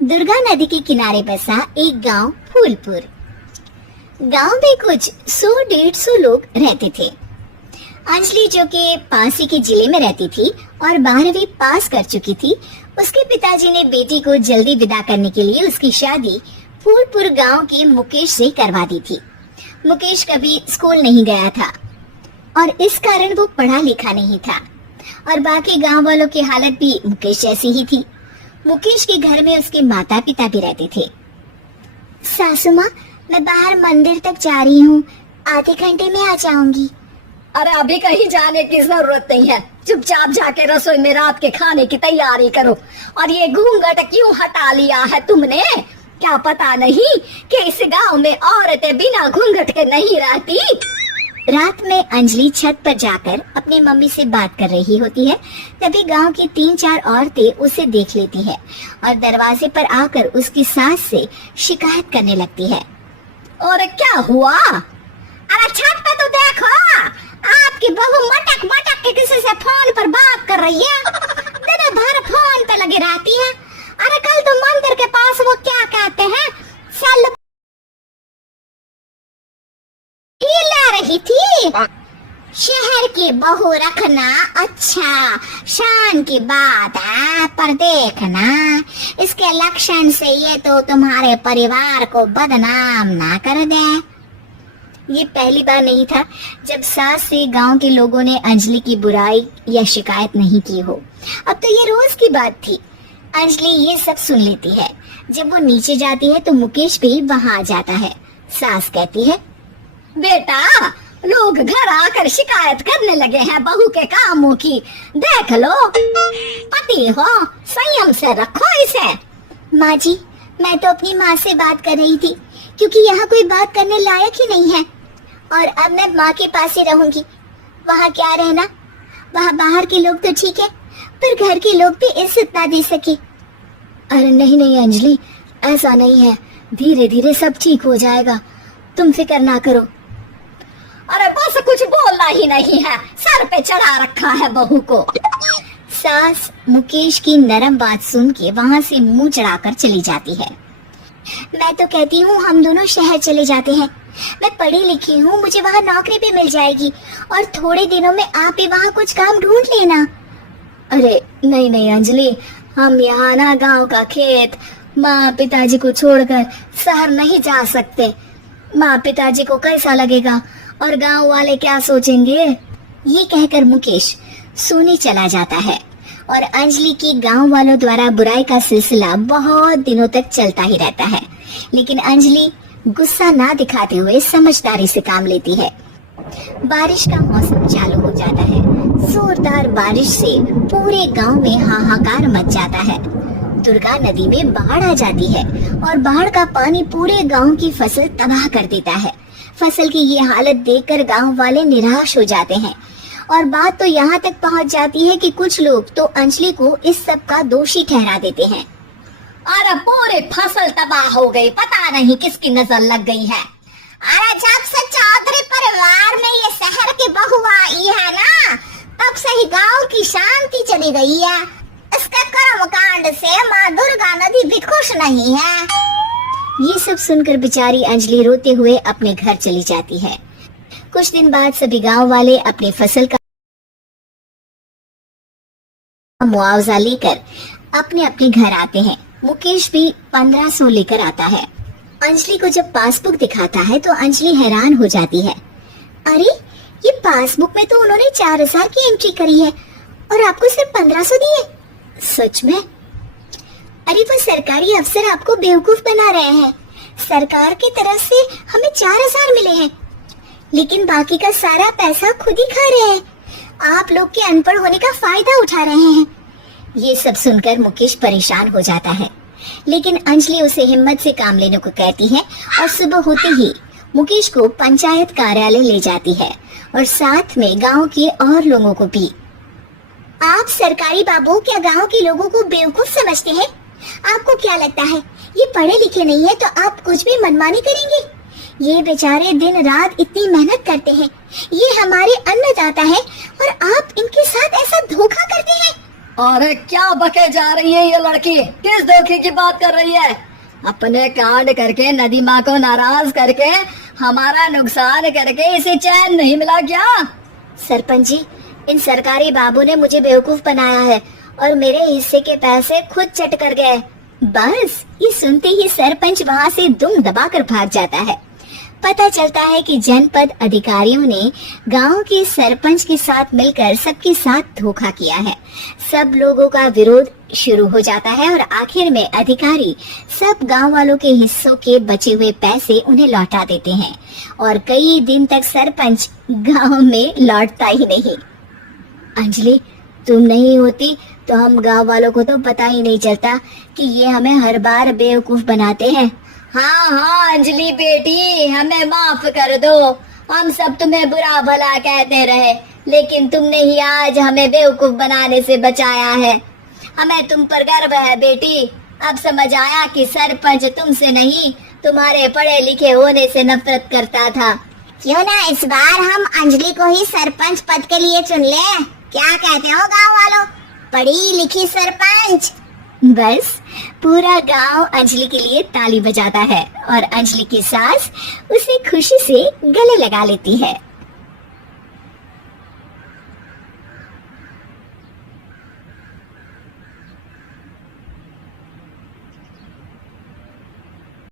दुर्गा नदी के किनारे बसा एक गांव फूलपुर। गांव में कुछ 100-150 लोग रहते थे। अंजलि, जो कि पास ही के जिले में रहती थी और 12वीं पास कर चुकी थी, उसके पिताजी ने बेटी को जल्दी विदा करने के लिए उसकी शादी फूलपुर गांव के मुकेश से करवा दी थी। मुकेश कभी स्कूल नहीं गया था और इस कारण वो पढ़ा लिखा नहीं था और बाकी गांव वालों की हालत भी मुकेश जैसी ही थी। मुकेश के घर में उसके माता पिता भी रहते थे। सासू माँ, मैं बाहर मंदिर तक जा रही हूँ, आधे घंटे में आ जाऊंगी। अरे अभी कहीं जाने की जरूरत नहीं है, चुपचाप जाके रसोई में रात के खाने की तैयारी करो। और ये घूंघट क्यों हटा लिया है तुमने? क्या पता नहीं कि इस गांव में औरतें बिना घूंघट के नहीं रहती? रात में अंजलि छत पर जाकर अपनी मम्मी से बात कर रही होती है। तभी गांव की 3-4 औरतें उसे देख लेती है और दरवाजे पर आकर उसकी सास से शिकायत करने लगती है। और क्या हुआ? अरे छत पे तो देखो, आपकी बहू मटक मटक के किसी से फोन पर बात कर रही है। दिन भर फोन पे लगी रहती है। अरे कल तो मंदिर के पास वो क्या कहते हैं, सेल ला रही थी। शहर की बहू रखना अच्छा शान की बात है, पर देखना इसके लक्षण से ये तो तुम्हारे परिवार को बदनाम ना कर दे। ये पहली बार नहीं था जब सास से गांव के लोगों ने अंजलि की बुराई या शिकायत नहीं की हो। अब तो ये रोज की बात थी। अंजलि ये सब सुन लेती है। जब वो नीचे जाती है तो मुकेश भी वहां आ जाता है। सास कहती है, बेटा, लोग घर आकर शिकायत करने लगे हैं बहू के कामों की। देख लो, पति हो, संयम से रखो इसे। माँ जी, मैं तो अपनी माँ से बात कर रही थी क्योंकि यहाँ कोई बात करने लायक ही नहीं है और अब मैं माँ के पास ही रहूंगी। वहाँ क्या रहना, वहाँ बाहर के लोग तो ठीक है पर घर के लोग भी इज्जत ना दे सके। अरे नहीं नहीं अंजलि, ऐसा नहीं है, धीरे धीरे सब ठीक हो जाएगा, तुम फिक्र ना करो। अरे बस कुछ बोलना ही नहीं है, सर पे चढ़ा रखा है बहू को। सास मुकेश की नरम बात सुन के वहाँ से मुंह चढ़ाकर चली जाती है। मैं तो कहती हूँ हम दोनों शहर चले जाते हैं। मैं पढ़ी लिखी हूँ, मुझे वहाँ नौकरी भी मिल जाएगी और थोड़े दिनों में आप भी वहाँ कुछ काम ढूंढ लेना। अरे नहीं नहीं अंजलि, हम यहाँ ना गांव का खेत, माँ पिताजी को छोड़कर शहर नहीं जा सकते। माँ पिताजी को कैसा लगेगा और गांव वाले क्या सोचेंगे? ये कहकर मुकेश सोने चला जाता है और अंजलि की गांव वालों द्वारा बुराई का सिलसिला बहुत दिनों तक चलता ही रहता है। लेकिन अंजलि गुस्सा ना दिखाते हुए समझदारी से काम लेती है। बारिश का मौसम चालू हो जाता है। जोरदार बारिश से पूरे गांव में हाहाकार मच जाता है। दुर्गा नदी में बाढ़ आ जाती है और बाढ़ का पानी पूरे गांव की फसल तबाह कर देता है। फसल की ये हालत देखकर गांव वाले निराश हो जाते हैं और बात तो यहाँ तक पहुँच जाती है कि कुछ लोग तो अंजलि को इस सब का दोषी ठहरा देते हैं। अरे पूरी फसल तबाह हो गई, पता नहीं किसकी नजर लग गई है। अरे जब से चौधरी परिवार में ये शहर की बहू आई है ना, तब से ही गांव की शांति चली गई है। इसके कर्म कांड से माँ दुर्गा नदी भी खुश नहीं है। ये सब सुनकर बेचारी अंजलि रोते हुए अपने घर चली जाती है। कुछ दिन बाद सभी गांव वाले अपनी फसल का मुआवजा लेकर अपने अपने घर आते हैं। मुकेश भी 1500 लेकर आता है। अंजलि को जब पासबुक दिखाता है तो अंजलि हैरान हो जाती है। अरे ये पासबुक में तो उन्होंने 4000 की एंट्री करी है और आपको सिर्फ 1500 दिए। सच में? अरे वो सरकारी अफसर आपको बेवकूफ बना रहे हैं। सरकार की तरफ से हमें 4000 मिले हैं लेकिन बाकी का सारा पैसा खुद ही खा रहे हैं। आप लोग के अनपढ़ होने का फायदा उठा रहे हैं। ये सब सुनकर मुकेश परेशान हो जाता है लेकिन अंजलि उसे हिम्मत से काम लेने को कहती है और सुबह होते ही मुकेश को पंचायत कार्यालय ले जाती है और साथ में गांव के और लोगों को भी। आप सरकारी बाबू क्या गांव के लोगों को बेवकूफ समझते हैं? आपको क्या लगता है ये पढ़े लिखे नहीं है तो आप कुछ भी मनमानी करेंगे? ये बेचारे दिन रात इतनी मेहनत करते हैं, ये हमारे अन्नदाता है और आप इनके साथ ऐसा धोखा करते हैं। अरे क्या बके जा रही है ये लड़की, किस धोखे की बात कर रही है? अपने कांड करके नदी माँ को नाराज करके हमारा नुकसान करके इसे चैन नहीं मिला क्या? सरपंच जी, इन सरकारी बाबू ने मुझे बेवकूफ बनाया है और मेरे हिस्से के पैसे खुद चट कर गए। बस ये सुनते ही सरपंच वहाँ से दुम दबाकर भाग जाता है। पता चलता है कि जनपद अधिकारियों ने गांव के सरपंच के साथ मिलकर सबके साथ धोखा किया है। सब लोगों का विरोध शुरू हो जाता है और आखिर में अधिकारी सब गांव वालों के हिस्सों के बचे हुए पैसे उन्हें लौटा देते हैं और कई दिन तक सरपंच गांव में लौटता ही नहीं। अंजलि, तुम नहीं होती तो हम गांव वालों को तो पता ही नहीं चलता कि ये हमें हर बार बेवकूफ बनाते हैं। हाँ अंजलि बेटी, हमें माफ कर दो। हम सब तुम्हें बुरा भला कहते रहे, लेकिन तुमने ही आज हमें बेवकूफ बनाने से बचाया है। हमें तुम पर गर्व है बेटी। अब समझ आया कि सरपंच तुमसे नहीं, तुम्हारे पढ़े लिखे होने से नफरत करता था। क्यों ना इस बार हम अंजलि को ही सरपंच पद के लिए चुन ले? क्या कहते हो गांव वालों? पढ़ी लिखी सरपंच। बस पूरा गांव अंजलि के लिए ताली बजाता है और अंजलि की सास उसे खुशी से गले लगा लेती है।